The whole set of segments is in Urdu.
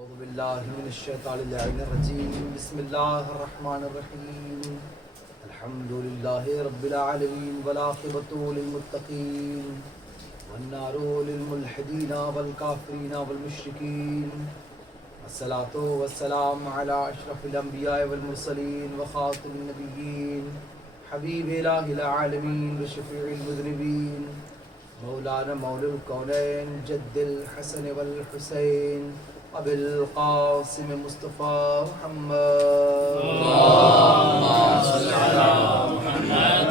اعوذ باللہ من الشیطان اللعین الرجیم بسم اللہ الرحمن الرحیم الحمد للہ رب العالمین والعاقبۃ للمتقین والنار للملحدین والکافرین والمشرکین والصلاة والسلام علی اشرف الانبیاء والمرسلین وخاتم النبیین حبیب الہ العالمین وشفیع المذنبین مولانا مولا الکونین جد الحسن والحسین ابی القاسم مصطفیٰ محمد اللہم صل علی محمد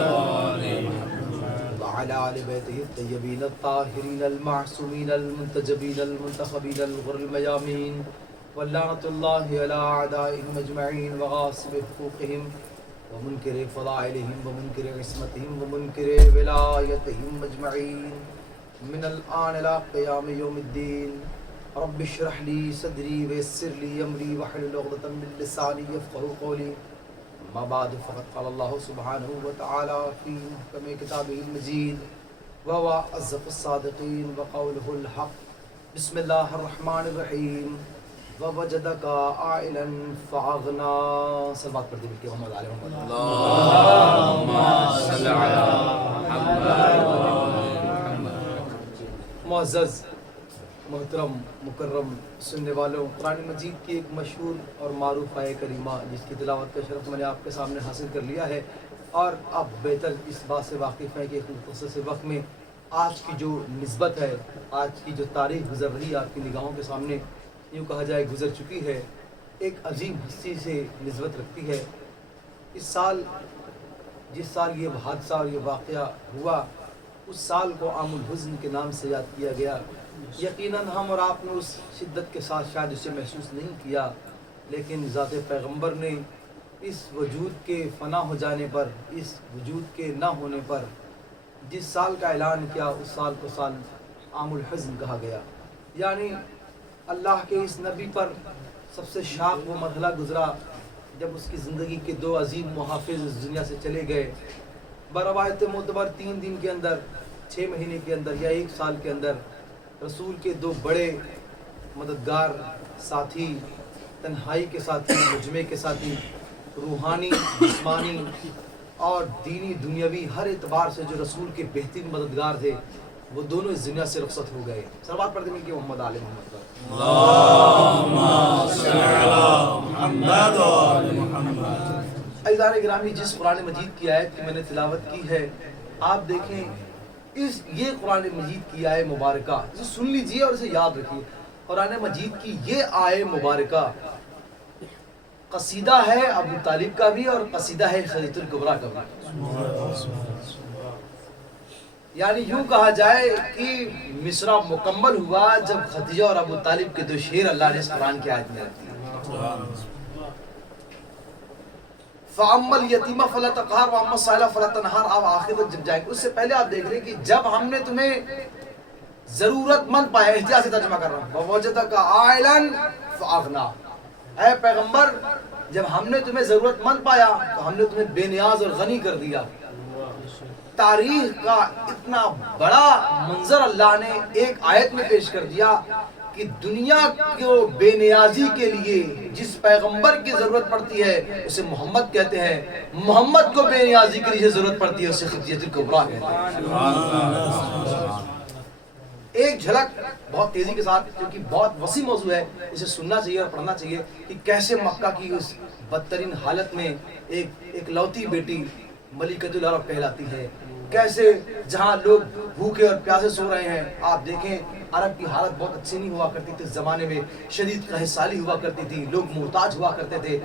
وعلی آل بیتہ الطیبین الطاہرین المعصومین المنتجبین المنتخبین الغر المیامین واللعنۃ اللہ علی اعدائہم اجمعین وغاصب حقوقہم ومنکر فضائلہم ومنکر عصمتہم ومنکر ولایتہم اجمعین من الآن الى قیام یوم الدین رب اشرح لی صدری ویسر لی امری واحلل عقدۃ من لسانی یفقهوا قولی اما بعد فقد قال اللہ سبحانہ وتعالی فی محکم کتابہ المجید وهو اصدق الصادقین وقولہ الحق بسم اللہ الرحمن الرحیم ووجدک عائلا فاغنا. صلوات پڑھتے مل کے محمد علیہ محمد اللہم صل علی محمد. معزز محترم مکرم سننے والوں، قرآن مجید کی ایک مشہور اور معروف آیہ کریمہ جس کی تلاوت کا شرف میں نے آپ کے سامنے حاصل کر لیا ہے، اور آپ بہتر اس بات سے واقف ہیں کہ ایک مختصر سے وقت میں آج کی جو نسبت ہے، آج کی جو تاریخ گزر رہی ہے آپ کی نگاہوں کے سامنے، یوں کہا جائے گزر چکی ہے، ایک عظیم ہستی سے نسبت رکھتی ہے. اس سال جس سال یہ حادثہ اور یہ واقعہ ہوا، اس سال کو عام الحزن کے نام سے یاد کیا گیا. یقیناً ہم اور آپ نے اس شدت کے ساتھ شاید اسے محسوس نہیں کیا، لیکن ذات پیغمبر نے اس وجود کے فنا ہو جانے پر، اس وجود کے نہ ہونے پر جس سال کا اعلان کیا، اس سال کو سال عام الحزن کہا گیا. یعنی اللہ کے اس نبی پر سب سے شاق وہ مرحلہ گزرا جب اس کی زندگی کے دو عظیم محافظ اس دنیا سے چلے گئے. بروایت معتبر 3 دن کے اندر، 6 مہینے کے اندر یا 1 سال کے اندر رسول کے 2 بڑے مددگار ساتھی، تنہائی کے ساتھی، مجمع کے ساتھی، روحانی، جسمانی اور دینی دنیاوی ہر اعتبار سے جو رسول کے بہترین مددگار تھے، وہ دونوں اس دنیا سے رخصت ہو گئے. صلوات پڑھتے مل کے محمد آل محمد اللہم صل علی محمد و آل محمد. عزیزان گرامی، جس قرآن مجید کی آیت کی میں نے تلاوت کی ہے، آپ دیکھیں یہ قرآن مجید کی آیت مبارکہ، اسے سن لیجئے اور اسے یاد رکھیے. قرآن مجید کی یہ آیت مبارکہ قصیدہ ہے ابو طالب کا بھی اور قصیدہ ہے خدیجہ الکبریٰ کا بھی. یعنی یوں کہا جائے کہ مصرع مکمل ہوا جب خدیجہ اور ابو طالب کے 2 شعر اللہ نے اس قرآن کی آیت میں رکھ دیے. فَأَمَّا الْيَتِيمَ فَلَا تَقْهَرْ وَأَمَّا السَّائِلَ فَلَا تَنْهَرْ. آپ آخر تک جب جائیں گے، اس سے پہلے آپ دیکھ رہے ہیں کہ جب ہم نے تمہیں ضرورت مند پایا، احتیاط سے ترجمہ کر رہا ہوں، وَوَجَدَكَ عَائِلًا فَأَغْنَىٰ. اے پیغمبر، جب ہم نے تمہیں ضرورت مند پایا تو ہم نے تمہیں بے نیاز اور غنی کر دیا. تاریخ کا اتنا بڑا منظر اللہ نے ایک آیت میں پیش کر دیا کہ دنیا کو بے نیازی کے لیے جس پیغمبر کی ضرورت پڑتی ہے اسے محمد کہتے ہیں، محمد کو بے نیازی کے لیے ضرورت پڑتی ہے اسے خدیجہ الکبریٰ کہتے ہیں. ایک جھلک بہت تیزی کے ساتھ، کیونکہ بہت وسیع موضوع ہے، اسے سننا چاہیے اور پڑھنا چاہیے کہ کیسے مکہ کی اس بدترین حالت میں ایک لوتی بیٹی ملکۃ العرب کہلاتی ہے، کیسے جہاں لوگ بھوکے اور پیاسے سو رہے ہیں. آپ دیکھیں عرب کی حالت بہت اچھی نہیں ہوا کرتی تھی، اس زمانے میں شدید قحط سالی ہوا کرتی تھی، لوگ محتاج ہوا کرتے تھے.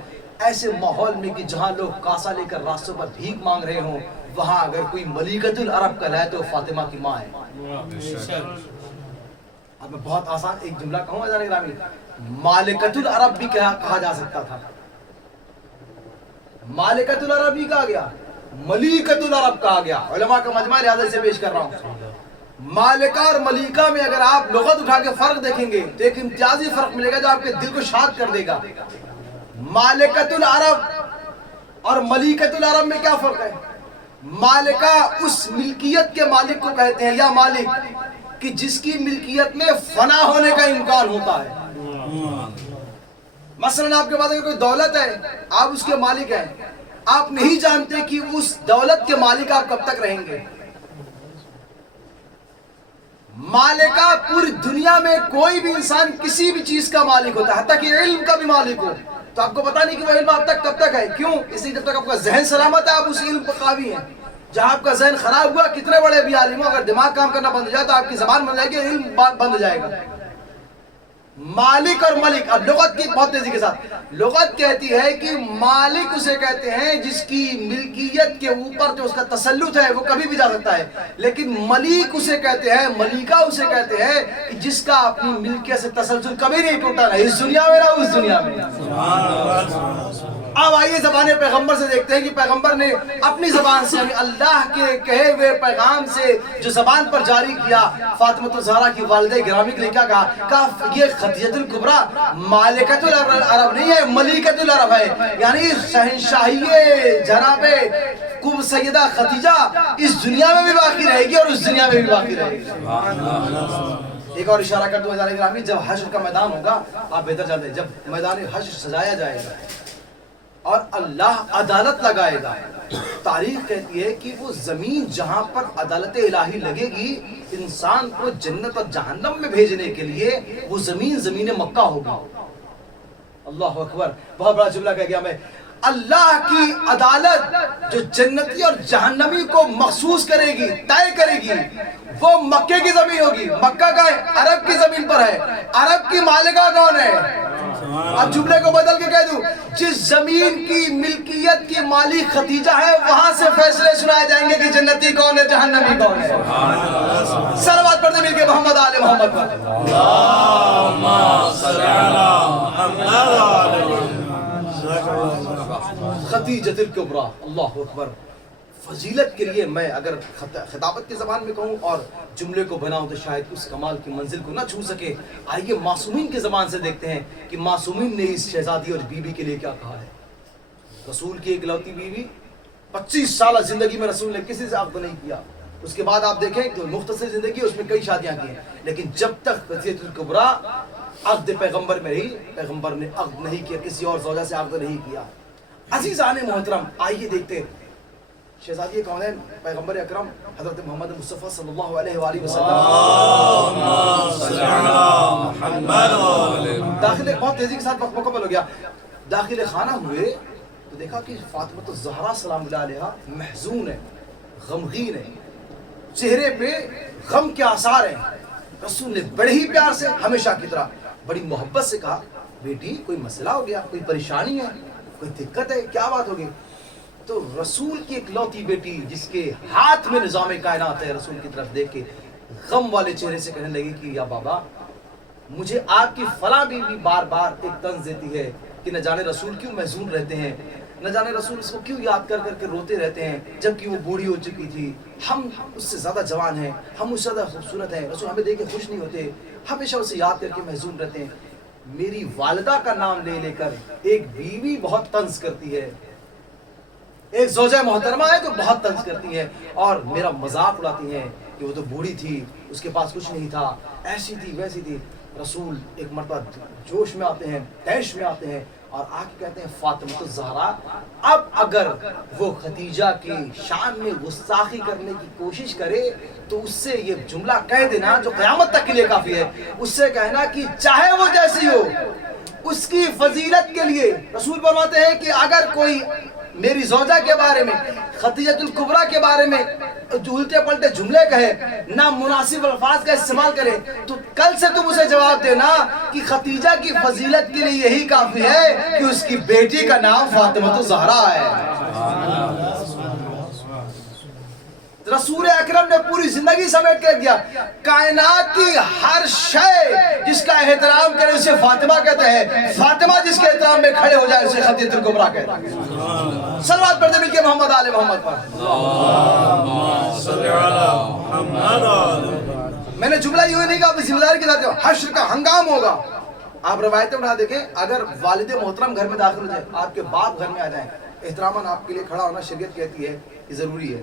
ایسے ماحول میں کہ جہاں لوگ کاسا لے کر راستوں پر بھیک مانگ رہے ہوں، وہاں اگر کوئی ملکۃ العرب کا لائے تو فاطمہ کی ماں ہے. اب میں بہت آسان ایک جملہ کہوں گا گرامی، مالکۃ العرب بھی کہا جا سکتا تھا. مالکۃ العرب بھی کہا گیا، ملیکۃ العرب کہا گیا. علماء کا مجمع لہذا سے پیش کر رہا ہوں. مالکہ اور ملیکہ میں اگر آپ لغت اٹھا کے فرق دیکھیں گے تو ایک امتیازی فرق ملے گا جو آپ کے دل کو شاد کر دے گا. مالکۃ العرب اور ملیکۃ العرب میں کیا فرق ہے؟ مالکہ اس ملکیت کے مالک کو کہتے ہیں یا مالک کہ جس کی ملکیت میں فنا ہونے کا امکان ہوتا ہے. مثلاً آپ کے پاس اگر کوئی دولت ہے، آپ اس کے مالک ہیں، آپ نہیں جانتے کہ اس دولت کے مالک آپ کب تک رہیں گے۔ مالکہ پوری دنیا میں کوئی بھی انسان کسی بھی چیز کا مالک ہوتا ہے، حتیٰ کہ علم کا بھی مالک ہو، تو آپ کو پتا نہیں کہ وہ علم آپ تک کب تک ہے۔ کیوں؟ اس لیے جب تک آپ کا ذہن سلامت ہے آپ اس علم پر قابل ہیں۔ جہاں آپ کا ذہن خراب ہوا، کتنے بڑے بھی عالم ہو، اگر دماغ کام کرنا بند ہو جائے تو آپ کی زبان بند جائے گی، علم بند ہو جائے گا۔ مالک اور ملک، اب لغت کی بہت تیزی کے ساتھ، لغت کہتی ہے کہ مالک اسے کہتے ہیں جس کی ملکیت کے اوپر جو اس کا تسلط ہے وہ کبھی بھی جا سکتا ہے، لیکن ملیک اسے کہتے ہیں، ملیکہ اسے کہتے ہیں کہ جس کا اپنی ملکیت سے تسلط کبھی نہیں ٹوٹا، نہ اس دنیا میں نہ اس دنیا میں۔ اب آئیے زبان پیغمبر سے دیکھتے ہیں کہ پیغمبر نے اپنی زبان سے، یعنی اللہ کے کہے ہوئے پیغام سے جو زبان پر جاری کیا، فاطمہ الزہرا کی والدہ گرامی کے لیے کیا کہا؟ یہ خدیجہ الکبریٰ مالکۃ العرب نہیں ہے، ملیکۃ العرب ہے، یعنی شہنشاہی جناب سیدہ خدیجہ اس دنیا میں بھی باقی رہے گی اور اس دنیا میں بھی باقی رہے گی۔ ایک اور اشارہ کر دوں گرامی، جب حشر کا میدان ہوگا، آپ بہتر جانتے ہیں، جب میدان حشر سجایا جائے گا اور اللہ عدالت لگائے گا، تاریخ کہتی ہے کہ وہ زمین جہاں پر عدالت الہی لگے گی، انسان کو جنت اور جہنم میں بھیجنے کے لیے وہ زمین مکہ ہوگی۔ اللہ اکبر، بہت بڑا جملہ کہہ گیا میں۔ اللہ کی عدالت جو جنتی اور جہنمی کو مخصوص کرے گی، طے کرے گی، وہ مکے کی زمین ہوگی۔ مکہ کا ہے، عرب کی زمین پر ہے۔ عرب کی مالکہ کون ہے؟ اب جملے کو بدل کے کہہ دوں، جس زمین کی ملکیت کی مالک خدیجہ ہے، وہاں سے فیصلے سنائے جائیں گے کہ جنتی کون ہے، جہنمی کون ہے۔ صلوات پڑھتے مل کے محمد آل محمد پر۔ اللہم صل علی محمد آل محمد۔ خدیجہ الکبریٰ، اللہ اکبر۔ فضیلت کے لیے میں اگر خطابت کی زبان میں کہوں اور جملے کو بناؤں تو شاید اس کمال کی منزل کو نہ چھو سکے۔ آئیے معصومین کی زبان سے دیکھتے ہیں کہ معصومین نے اس شہزادی اور بیوی کے لیے کیا کہا ہے۔ رسول کی اکلوتی بیوی، 25 سالہ زندگی میں رسول نے کسی سے عقد نہیں کیا۔ اس کے بعد آپ دیکھیں کہ مختصر زندگی اس میں کئی شادیاں کی ہیں، لیکن جب تک خدیجہ الکبریٰ عقد پیغمبر میں رہی، پیغمبر نے عقد نہیں کیا، کسی اور زوجہ سے عقد نہیں کیا۔ عزیزان محترم، آئیے دیکھتے ہیں شہزادی کون ہے؟ پیغمبر اکرم حضرت محمد مصطفیٰ صلی اللہ علیہ وآلہ وسلم۔ داخل بہت تیزی کے ساتھ وقت مکمل ہو گیا۔ داخل خانہ ہوئے تو دیکھا کہ فاطمہ الزہرا سلام اللہ علیہا محزون ہے، غمگین ہے، چہرے پہ غم کے آثار ہیں۔ رسول نے بڑے ہی پیار سے، ہمیشہ کی طرح بڑی محبت سے کہا، بیٹی کوئی مسئلہ ہو گیا، کوئی پریشانی ہے، کوئی دقت ہے، کیا بات ہوگی؟ تو رسول کی اکلوتی بیٹی جس کے ہاتھ میں نظام کائنات ہے، رسول کی طرف دیکھ کے غم والے چہرے سے کہنے لگی کہ یا بابا، مجھے آپ کی فلاں بیوی بار بار ایک طنز دیتی ہے کہ نہ جانے رسول کیوں محزون رہتے ہیں، نہ جانے رسول اس کو کیوں یاد کر کر کے روتے رہتے ہیں، جبکہ وہ بوڑھی ہو چکی تھی، ہم اس سے زیادہ جوان ہیں، ہم اس سے زیادہ خوبصورت ہیں، رسول ہمیں دیکھ کے خوش نہیں ہوتے، ہمیشہ اسے یاد کر کے محزون رہتے ہیں۔ میری والدہ کا نام لے لے کر ایک بیوی بہت طنز کرتی ہے، ایک زوجہ محترمہ ہے تو بہت طنز کرتی ہے اور میرا مذاق اڑاتی ہیں کہ وہ تو بوڑھی تھی، اس کے پاس کچھ نہیں تھا، ایسی تھی ویسی تھی۔ رسول ایک مرتبہ جوش میں آتے ہیں، تیش میں آتے ہیں اور آ کے کہتے ہیں فاطمہ الزہرا، اب اگر وہ خدیجہ کی شان میں گستاخی کرنے کی کوشش کرے تو اس سے یہ جملہ کہہ دینا جو قیامت تک کے لیے کافی ہے، اس سے کہنا کہ چاہے وہ جیسی ہو، اس کی فضیلت کے لیے رسول فرماتے ہیں کہ اگر کوئی میری زوجہ کے بارے میں، خدیجہ الکبریٰ کے بارے میں جو الٹے پلٹے جملے کہے، نہ مناسب الفاظ کا استعمال کرے، تو کل سے تم اسے جواب دینا کہ خدیجہ کی فضیلت کے لیے یہی کافی ہے کہ اس کی بیٹی کا نام فاطمہ الزہرا ہے۔ رسول اکرم نے پوری زندگی سمیٹ کے دیا، کائنات کی ہر شے جس کا احترام کرے اسے فاطمہ کہتے ہیں، فاطمہ جس کے احترام میں کھڑے ہو جائے اسے خدیجہ الکبریٰ کہتے ہیں۔ صلوات پڑھتے مل کے محمد آل محمد پر۔ میں نے جملہ یوں ہی نہیں کہا، اپنی ذمہ داری کے ساتھ حشر کا ہنگام ہوگا۔ آپ روایتیں اٹھا دیکھیں، اگر والد محترم گھر میں داخل ہو جائے، آپ کے باپ گھر میں آ جائیں، احتراماً آپ کے لیے کھڑا ہونا شریعت کہتی ہے کہ ضروری ہے،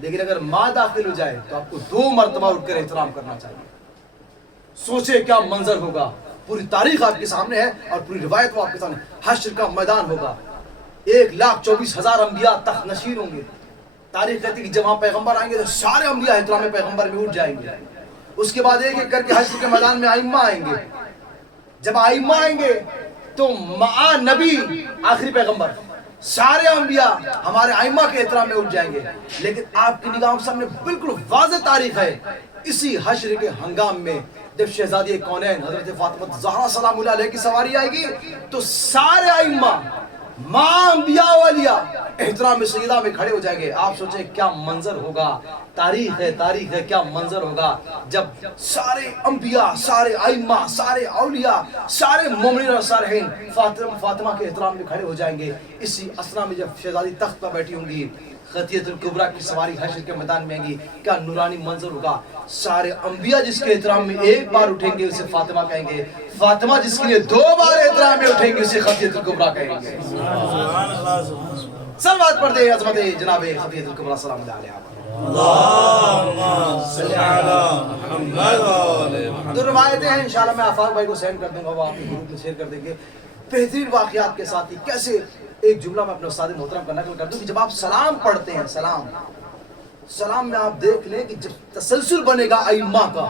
لیکن اگر ماں داخل ہو جائے تو آپ کو 2 مرتبہ اٹھ کر احترام کرنا چاہیے۔ سوچے کیا منظر ہوگا، پوری تاریخ آپ کے سامنے ہے اور پوری روایت وہ آپ کے سامنے. حشر کا میدان ہوگا, 1,24,000 انبیاء تخت نشین ہوں گے. تاریخ کہتی ہے کہ جب وہاں پیغمبر آئیں گے تو سارے انبیاء احترام پیغمبر میں اٹھ جائیں گے. اس کے بعد ایک ایک کر کے حشر کے میدان میں ائمہ آئیں گے. جب ائمہ آئیں گے تو مع نبی آخری پیغمبر سارے انبیاء ہمارے ائمہ کے احترام میں اٹھ جائیں گے. لیکن آپ کی نگاہوں کے سامنے بالکل واضح تاریخ ہے, اسی حشر کے ہنگام میں جب شہزادی کونین حضرت فاطمہ زہرا سلام اللہ علیہ کی سواری آئے گی تو سارے ائمہ ماں انبیاء والیاء احترام سیدہ میں کھڑے ہو جائیں گے. آپ سوچیں کیا منظر ہوگا, تاریخ ہے کیا منظر ہوگا جب سارے انبیاء, سارے ائمہ, سارے اولیاء, سارے مومنین اور صالحین فاطمہ کے احترام میں کھڑے ہو جائیں گے. اسی اسنا میں جب شہزادی تخت پر بیٹھی ہوں گی, خطیۃ الکبریٰ کی سواری حشر کے میدان میں آئیں گی, کیا نورانی منظر ہوگا. سارے انبیاء جس کے احترام میں ایک بار اٹھیں گے اسے فاطمہ کہیں گے, فاطمہ جس کے لیے 2 بار احترام میں اٹھیں گے اسے خطیۃ الکبریٰ کہیں گے. صلوات پڑھ دے عظمت جناب خطیۃ الکبریٰ سلام اللہ علیہ. اللہم صلی علی محمد. دو روایتیں ہیں, انشاءاللہ میں آفاق بھائی کو سینڈ کر دوں گا, وہ آپ کے گروپ میں شیئر کر دیں گے. بہترین واقعات کے ساتھ ہی کیسے ایک جملہ میں اپنے استاد محترم کا نقل کر دوں کہ جب آپ سلام پڑھتے ہیں, سلام میں آپ دیکھ لیں کہ جب تسلسل بنے گا ائمہ کا,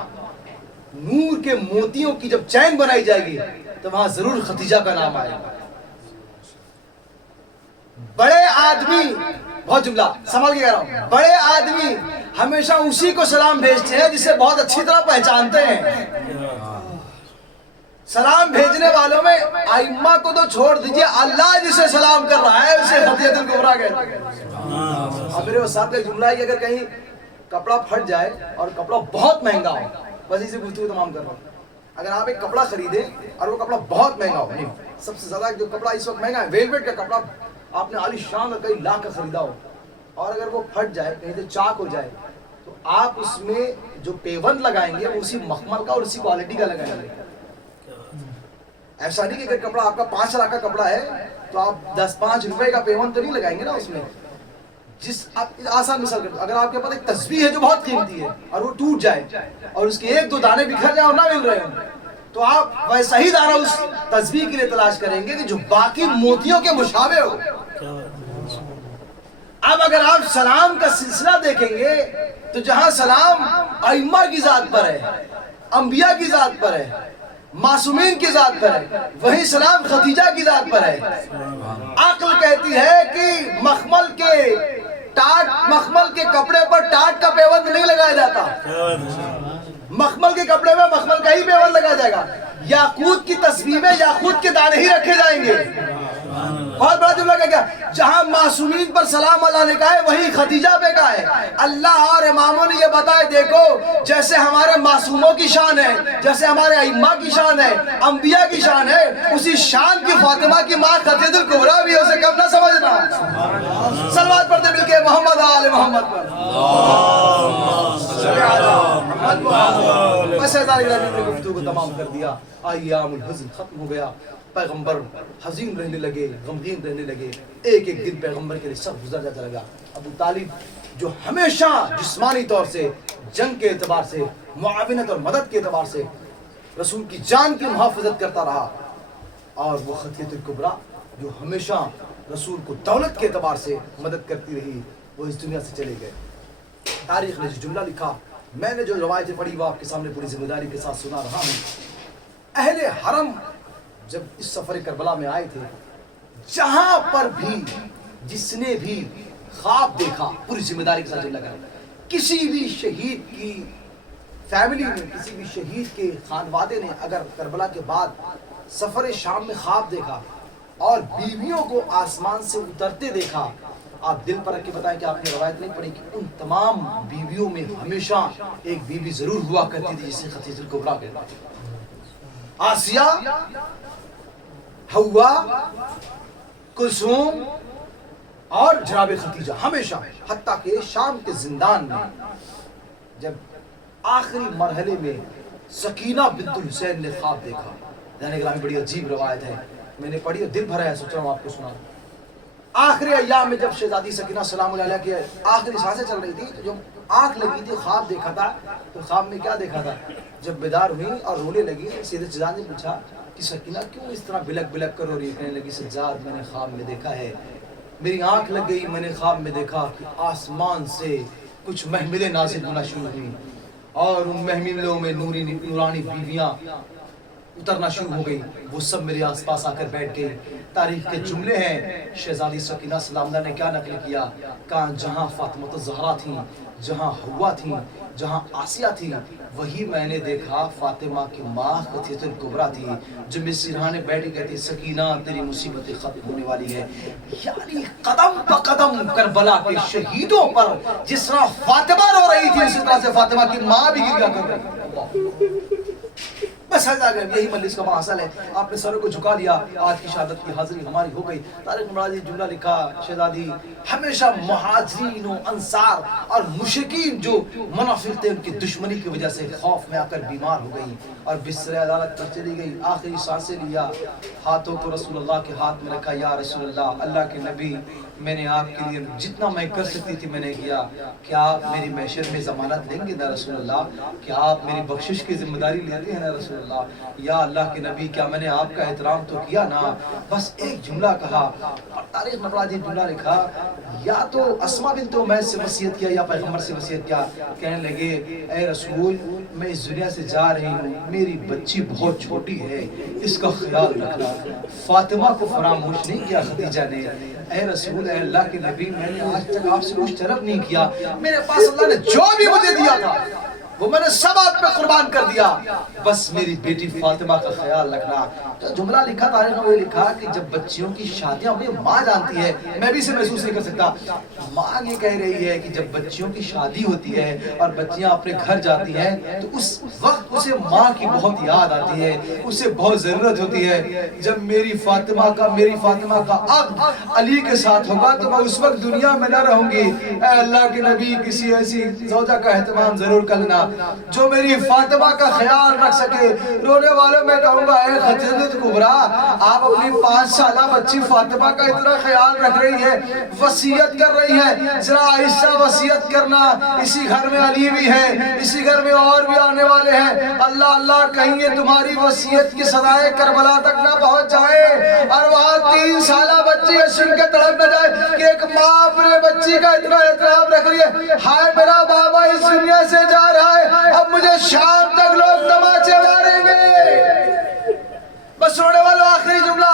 نور کے موتیوں کی جب چین بنائی جائے گی تو وہاں ضرور ختیجہ کا نام آئے گا. بڑے آدمی, بہت جملہ سنبھال کے کہہ رہا ہوں, بڑے آدمی ہمیشہ اسی کو سلام بھیجتے ہیں جسے بہت اچھی طرح پہچانتے ہیں. سلام بھیجنے والوں میں ائمہ کو تو چھوڑ دیجئے, اللہ جسے سلام کر رہا ہے اسے خطیۃ الکبریٰ کہتے ہیں. اب میرے استاد کا جملہ ہے کہ اگر کہیں کپڑا پھٹ جائے اور کپڑا بہت مہنگا ہو, بس اسے گفتگو تمام کر رہا ہوں, اگر آپ ایک کپڑا خریدیں اور وہ کپڑا بہت مہنگا ہو, سب سے زیادہ جو کپڑا اس وقت مہنگا ہے ویلویٹ کا کپڑا, آپ نے عالی شان اور کئی لاکھ کا خریدا ہو, اور اگر وہ پھٹ جائے, کہیں سے چاک ہو جائے, تو آپ اس میں جو پیوند لگائیں گے وہ اسی مخمل کا اور اسی کوالٹی کا لگائیں گے. ایسا نہیں کہ اگر کپڑا آپ کا 5 لاکھ کا کپڑا ہے تو آپ 10-5 روپے کا پیوند تو نہیں لگائیں گے نا اس میں. جس آپ آسان مثال کرتے, اگر آپ کے پاس ایک تسبیح ہے جو بہت قیمتی ہے اور وہ ٹوٹ جائے اور اس کے 1-2 دانے بکھر جائیں اور نہ مل رہے ہیں, تو آپ ویسا ہی دانہ اس تسبیح کے لیے تلاش کریں گے کہ جو باقی موتیوں کے مشابہ ہو. اب اگر آپ سلام کا سلسلہ دیکھیں گے تو جہاں سلام ائمہ کی ذات پر ہے, انبیاء کی ذات پر ہے, معصومین کی ذات پر ہے, وہی سلام خدیجہ کی ذات پر ہے. عقل کہتی ہے کہ مخمل کے کپڑے پر ٹاٹ کا پیوند نہیں لگایا جاتا, مخمل کے کپڑے میں مخمل کا ہی پیوند لگایا جائے گا. یاقوت کی تصویر میں یاقوت کے دانے ہی رکھے جائیں گے. بہت بڑا جملہ کیا, جہاں معصومین پر سلام اللہ نے کہا ہے وہی خدیجہ پہ کہا ہے. اللہ اور اماموں نے یہ بتایا, دیکھو جیسے ہمارے معصوموں کی شان ہے, جیسے ہمارے ائمہ کی شان ہے, انبیاء کی شان ہے, اسی شان کی فاطمہ کی ماں خطیۃ الکبریٰ بھی ہے, اسے کم نہ سمجھنا. صلوات پڑھتے مل کے محمد آل محمد پر. بس گفتگو کو تمام کر دیا, ایام الحزن ختم ہو گیا, پیغمبر حزین رہنے لگے, غمگین رہنے لگے. ایک ایک دن پیغمبر کے لیے سب گزر جاتا لگا. ابو طالب جو ہمیشہ جسمانی طور سے, جنگ کے اعتبار سے, معاونت اور مدد کے اعتبار سے رسول کی جان کی محافظت کرتا رہا, اور وہ خطیۃ الکبریٰ جو ہمیشہ رسول کو دولت کے اعتبار سے مدد کرتی رہی, وہ اس دنیا سے چلے گئے. تاریخ نے جو جملہ لکھا, میں نے جو روایتیں پڑھی وہ آپ کے سامنے پوری ذمہ داری کے ساتھ سنا رہا ہوں. اہل حرم جب اس سفر کربلا میں آئے تھے, جہاں پر بھی جس نے بھی خواب دیکھا, پوری ذمہ داری کے ساتھ جملہ کرا, کسی بھی شہید کی فیملی میں, کسی بھی شہید کے خانوادے نے اگر کربلا کے بعد سفر شام میں خواب دیکھا اور بیویوں کو آسمان سے اترتے دیکھا, آپ دل پر رکھ کے بتائیں کہ آپ نے روایت نہیں پڑھی کہ ان تمام بیویوں میں ہمیشہ ایک بیوی ضرور ہوا کرتی تھی جسے خدیجہ الکبریٰ کہتے ہیں. آسیہ, حوا, کلثوم اور جناب خدیجہ ہمیشہ, حتیٰ کہ شام کے زندان میں جب آخری مرحلے میں سکینہ بنت الحسین نے خواب دیکھا. یعنی گرامی بڑی عجیب روایت ہے, میں نے پڑھی اور دل بھرا ہے, سوچ رہا ہوں آپ کو سنا. آخری ایام میں جب شہزادی سکینہ سلام اللہ علیہ کے آخری سانسیں چل رہی تھی, تو جب آنکھ لگی تھی خواب دیکھا تھا, تو خواب میں کیا دیکھا تھا, جب بیدار ہوئی اور رونے لگی، سیدہ سجاد نے پوچھا کہ سکینہ کیوں اس طرح بلک بلک کر رو رہی ہے؟ کہنے لگی سجاد میں نے خواب میں دیکھا ہے، میری آنکھ لگ گئی، میں نے خواب میں دیکھا کہ آسمان سے کچھ محملیں نازل ہونا شروع ہوئی اور ان محملوں میں نورانی بیویاں اترنا شروع ہو گئی، وہ سب میرے آس پاس آ کر بیٹھ گئی۔ تاریخ کے جملے ہیں، شہزادی سکینہ سلام اللہ نے کیا نقل کیا، کہاں جہاں فاطمہ الزہرا تھیں، جہاں حوا تھیں، جہاں آسیہ تھی، وہی میں نے دیکھا فاطمہ کی ماں خدیجہ الکبریٰ تھی، جو میرے سرہانے بیٹھی کہتی سکینہ تیری مصیبتیں ختم ہونے والی ہے۔ یعنی قدم پہ قدم کربلا کے شہیدوں پر جس طرح فاطمہ رو رہی تھی، اسی طرح سے فاطمہ کی ماں بھی گریا کر رہی تھی۔ اللہ بس یہی مجلس کا محاصل ہے۔ آپ نے سروں کو جھکا لیا، آج کی شہادت کی حاضری ہماری ہو گئی۔ طارق مرادی جملہ لکھا، شہزادی ہمیشہ مہاجرین و انصار اور مشرکین جو منافق تھے ان کی دشمنی کی وجہ سے خوف میں آ کر بیمار ہو گئی اور بستر عدالت پر چلی گئی۔ آخری سانسیں لیا، ہاتھوں کو رسول اللہ کے ہاتھ میں رکھا، یا رسول اللہ، اللہ کے نبی، میں نے آپ کے لیے جتنا میں کر سکتی تھی میں نے کیا، کیا آپ میری محشر میں ضمانت لیں گے نا رسول اللہ؟ کیا آپ میری بخشش کی ذمہ داری لیتے ہیں نا رسول اللہ؟ یا اللہ کے نبی، کیا میں نے آپ کا احترام تو کیا نا؟ بس ایک جملہ کہا اور تاریخ نقلادی جملہ لکھا، یا تو اسما بنت عمیس سے وصیت کیا یا پیغمبر سے وصیت کیا۔ کہنے لگے اے رسول، میں اس دنیا سے جا رہی ہوں، میری بچی بہت چھوٹی ہے، اس کا خیال رکھنا۔ فاطمہ کو فراموش نہیں کیا خدیجہ نے۔ اے رسول، اے اللہ کے نبی، میں نے آج تک آپ سے کچھ طلب نہیں کیا، میرے پاس اللہ نے جو بھی مجھے دیا تھا وہ میں نے سب آپ پہ قربان کر دیا، بس میری بیٹی فاطمہ کا خیال رکھنا۔ تو جملہ لکھا تاریخ نے وہ لکھا کہ جب بچیوں کی شادیاں ہوئی، ماں جانتی ہے، میں بھی اسے محسوس نہیں کر سکتا، ماں یہ کہہ رہی ہے کہ جب بچیوں کی شادی ہوتی ہے اور بچیاں اپنے گھر جاتی ہیں تو اس وقت اسے ماں کی بہت یاد آتی ہے، اسے بہت ضرورت ہوتی ہے۔ جب میری فاطمہ کا عقد علی کے ساتھ ہوگا تو میں اس وقت دنیا میں نہ رہوں گی۔ اے اللہ کے نبی، کسی ایسی زوجہ کا اہتمام ضرور کرنا جو میری فاطمہ کا خیال رکھ سکے۔ رونے والوں میں کہوں گا، اے خدیجہ الکبریٰ، آپ اپنی 5 سالہ بچی فاطمہ کا اتنا خیال رکھ رہی ہے، وصیت کر رہی ہے، ذرا آہستہ وصیت کرنا۔ اسی گھر میں علی بھی ہے، اسی گھر میں اور بھی آنے والے ہیں، اللہ اللہ کہیں یہ تمہاری وصیت کی صدائے کربلا تک نہ پہنچ جائے اور وہاں 3 سالہ بچی سن کے تڑپ نہ جائے کہ ایک ماں اپنے بچی کا اتنا احترام رکھ رہی ہے۔ ہائے میرا بابا اس دنیا سے جا رہا ہے، اب مجھے شام تک لوگ تماچے ماریں گے۔ بس رونے والوں، آخری جملہ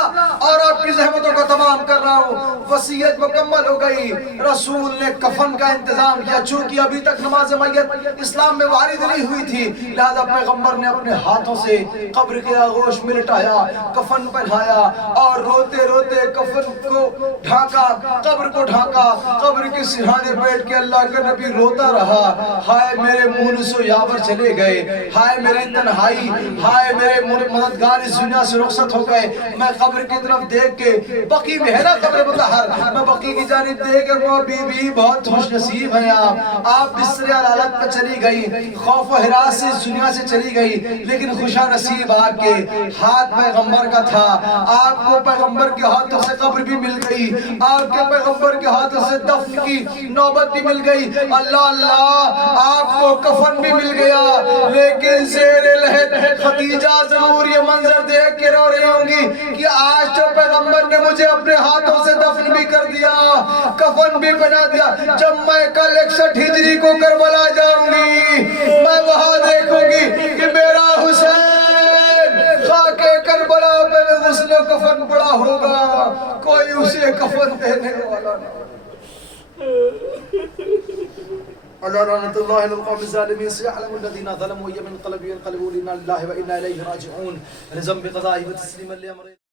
اور آپ کی زحمتوں کو تمام کر رہا ہوں۔ وصیت مکمل ہو گئی، رسول نے کفن کا انتظام کیا، چونکہ ابھی تک نماز میت اسلام میں وارد نہیں ہوئی تھی، لہذا پیغمبر نے اپنے ہاتھوں سے قبر کے آغوش میں لٹایا، کفن پہنایا اور روتے روتے کفن کو ڈھانکا، قبر کو ڈھانکا، قبر کے سرہانے بیٹھ کے اللہ کا نبی روتا رہا۔ ہائے میرے مونس و یاور چلے گئے، ہائے میرے تنہائی، ہائے میرے مددگار اس دنیا سے رخصت ہو گئے۔ میں قبر کی طرف دیکھ کے، بقی میں ہے نا قبر مطہر، میں بقی کی جانب دیکھ کر وہ بی بی بہت خوش نصیب ہیں آپ بستر عدالت پر چلی گئی، خوف و ہراس سے اس دنیا سے چلی گئی، لیکن خوشا نصیب آپ کے ہاتھ پیغمبر کا تھا، آپ کو پیغمبر کے ہاتھوں سے قبر بھی مل گئی، آپ کے پیغمبر کے ہاتھوں سے دفن کی نوبت بھی مل گئی۔ اللہ اللہ، آپ کو کفن بھی مل گیا، لیکن زیر لحد خدیجہ ضرور یہ منظر دیکھ کے رو رہی ہوں گی کہ آج تو پیغمبر نے مجھے اپنے ہاتھوں سے دفن بھی کر دیا، کفن بھی بنا دیا۔ جب میں کل 61 ہجری کو کربلا جاؤں گی، میں وہاں دیکھوں گی کہ میرا حسین خاک کربلا پہ غسل و کفن پڑا ہوگا، کوئی اسے کفن دینے والا نہ۔ اللہ رحمت اللہ علی القوم الظالمین، سيعلم الذين ظلموا أي منقلب ينقلبون، إنا لله وإنا إليه راجعون۔ رضا بقضاء وتسليما لأمره۔